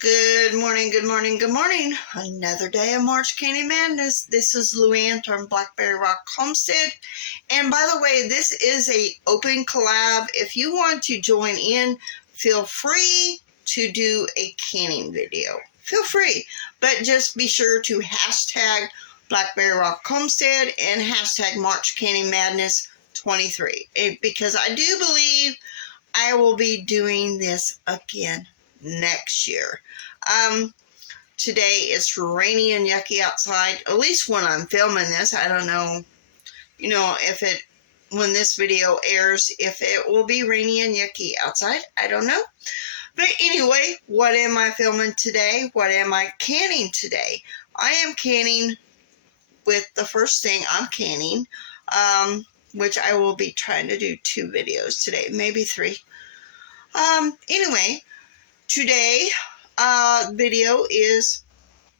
Good morning, good morning, good morning. Another day of March Candy Madness. This is Luann from Blackberry-Rock Homestead. And by the way, this is a open collab. If you want to join in, feel free to do a canning video. Feel free. But just be sure to hashtag Blackberry-Rock Homestead and hashtag March Candy Madness 23. Because I do believe I will be doing this again next year. Today it's rainy and yucky outside, at least when I'm filming this. I don't know, if when this video airs, if it will be rainy and yucky outside. I don't know. But anyway, what am I filming today? What am I canning today? I am canning with the first thing I'm canning, which I will be trying to do 2 videos today, maybe 3. Anyway, today video is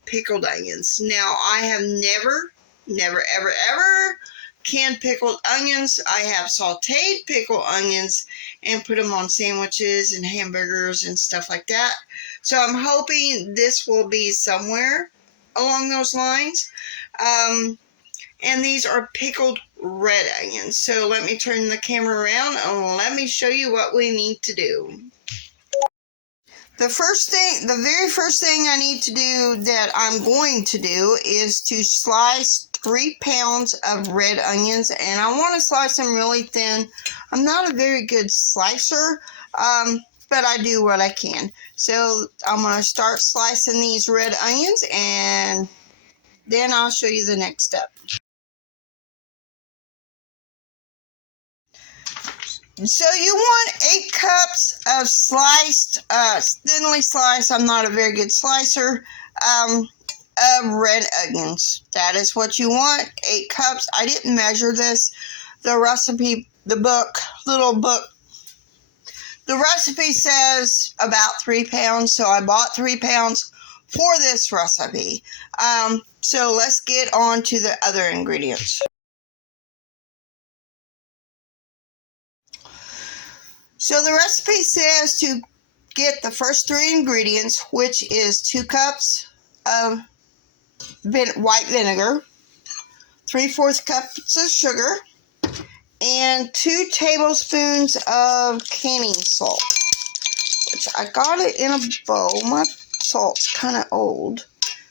pickled onions. Now, I have never, ever canned pickled onions. I have sauteed pickled onions and put them on sandwiches and hamburgers and stuff like that. So I'm hoping this will be somewhere along those lines. And these are pickled red onions. So let me turn the camera around and let me show you what we need to do. The very first thing I need to do that I'm going to do is to slice 3 pounds of red onions, and I want to slice them really thin. I'm not a very good slicer, but I do what I can. So I'm going to start slicing these red onions, and then I'll show you the next step. So you want 8 cups of sliced, thinly sliced, I'm not a very good slicer, of red onions. That is what you want, 8 cups. I didn't measure this. The recipe, the little book, the recipe says about 3 pounds, so I bought 3 pounds for this recipe. So let's get on to the other ingredients. So the recipe says to get the first 3 ingredients, which is 2 cups of white vinegar, 3/4 cups of sugar, and 2 tablespoons of canning salt, which I got it in a bowl. My salt's kind of old.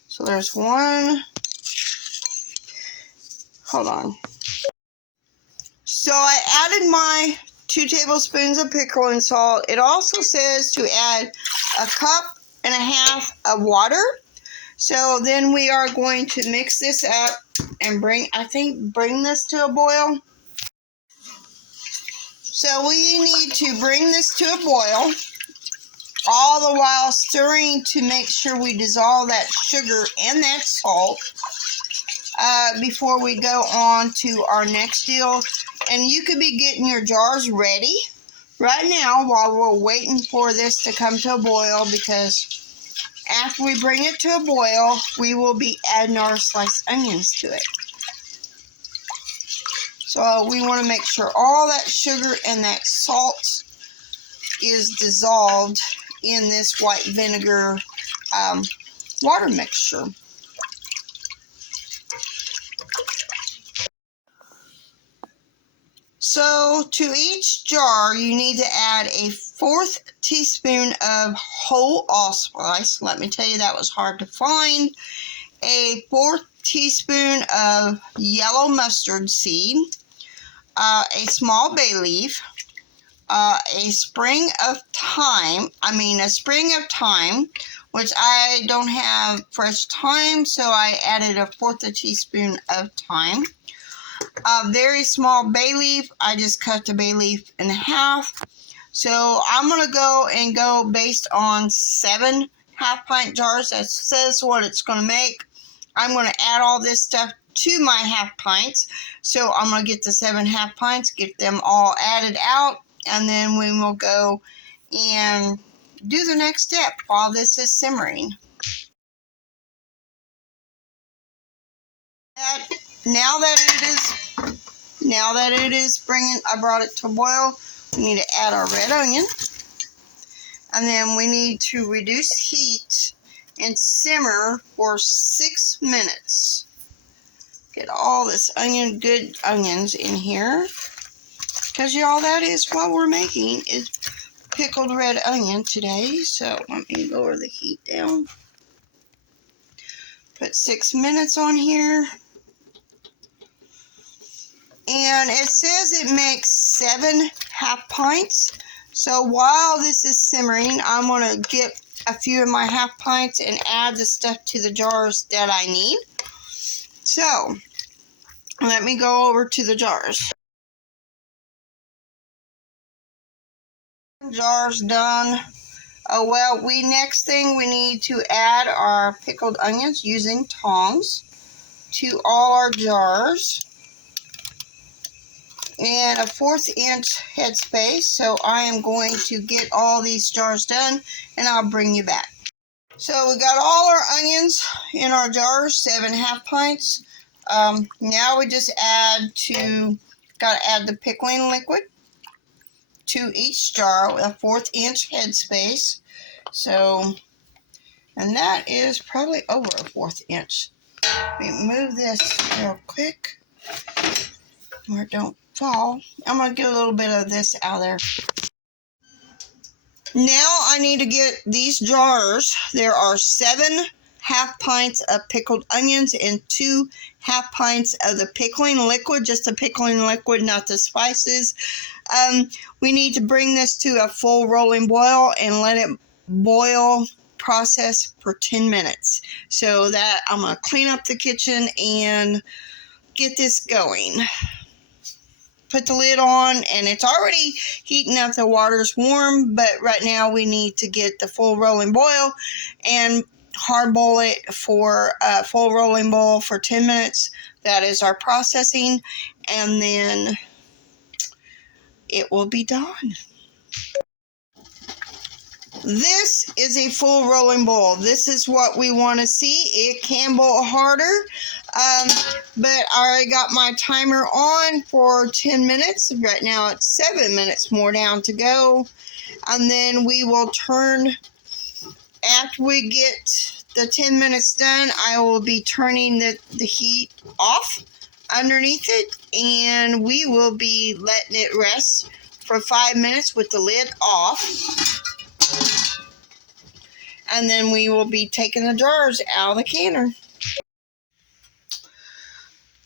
So there's 1. Hold on. So I added my 2 tablespoons of pickling salt. It also says to add 1.5 cups of water. So then we are going to mix this up and bring this to a boil. So we need to bring this to a boil, all the while stirring to make sure we dissolve that sugar and that salt before we go on to our next deal. And you could be getting your jars ready right now while we're waiting for this to come to a boil, because after we bring it to a boil, we will be adding our sliced onions to it. So we want to make sure all that sugar and that salt is dissolved in this white vinegar water mixture. So to each jar, you need to add a 1/4 teaspoon of whole allspice. Let me tell you, that was hard to find. A 1/4 teaspoon of yellow mustard seed, a small bay leaf, a sprig of thyme, which I don't have fresh thyme, so I added a 1/4 teaspoon of thyme. A very small bay leaf. I just cut the bay leaf in half. So I'm going to go based on 7 half-pint jars. That says what it's going to make. I'm going to add all this stuff to my half-pints. So I'm going to get the 7 half-pints, get them all added out, and then we will go and do the next step while this is simmering. Now that it is I brought it to boil, we need to add our red onion. And then we need to reduce heat and simmer for 6 minutes. Get all this good onions in here. Because y'all, that is what we're making, is pickled red onion today. So let me lower the heat down. Put 6 minutes on here. And it says it makes 7 half pints. So while this is simmering, I'm going to get a few of my half pints and add the stuff to the jars that I need. So let me go over to the jars. Jars done. Oh well, next thing we need to add our pickled onions using tongs to all our jars. And a 1/4 inch headspace. So I am going to get all these jars done and I'll bring you back. So we got all our onions in our jars, 7 half pints. Now we just gotta add the pickling liquid to each jar with a 1/4 inch headspace. So, and that is probably over a 1/4 inch. Let me move this real quick where it don't fall. I'm going to get a little bit of this out of there. Now I need to get these jars. There are 7 half pints of pickled onions and 2 half pints of the pickling liquid, just the pickling liquid, not the spices. We need to bring this to a full rolling boil and let it boil process for 10 minutes. So that I'm going to clean up the kitchen and get this going. Put the lid on, and it's already heating up. The water's warm, but right now we need to get the full rolling boil and hard boil it for a full rolling boil for 10 minutes. That is our processing, and then it will be done. This is a full rolling boil. This is what we want to see. It can boil harder, but I already got my timer on for 10 minutes. Right now it's 7 minutes more down to go. And then we will turn, after we get the 10 minutes done, I will be turning the heat off underneath it. And we will be letting it rest for 5 minutes with the lid off. And then we will be taking the jars out of the canner.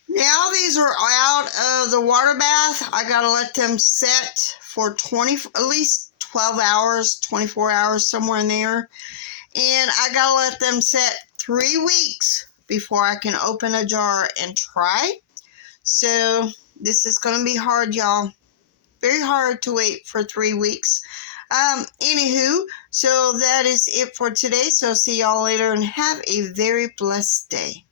Now these are out of the water bath. I gotta let them set for at least 12 hours, 24 hours, somewhere in there. And I gotta let them set 3 weeks before I can open a jar and try. So this is gonna be hard, y'all. Very hard to wait for 3 weeks. Anywho, so that is it for today. So see y'all later and have a very blessed day.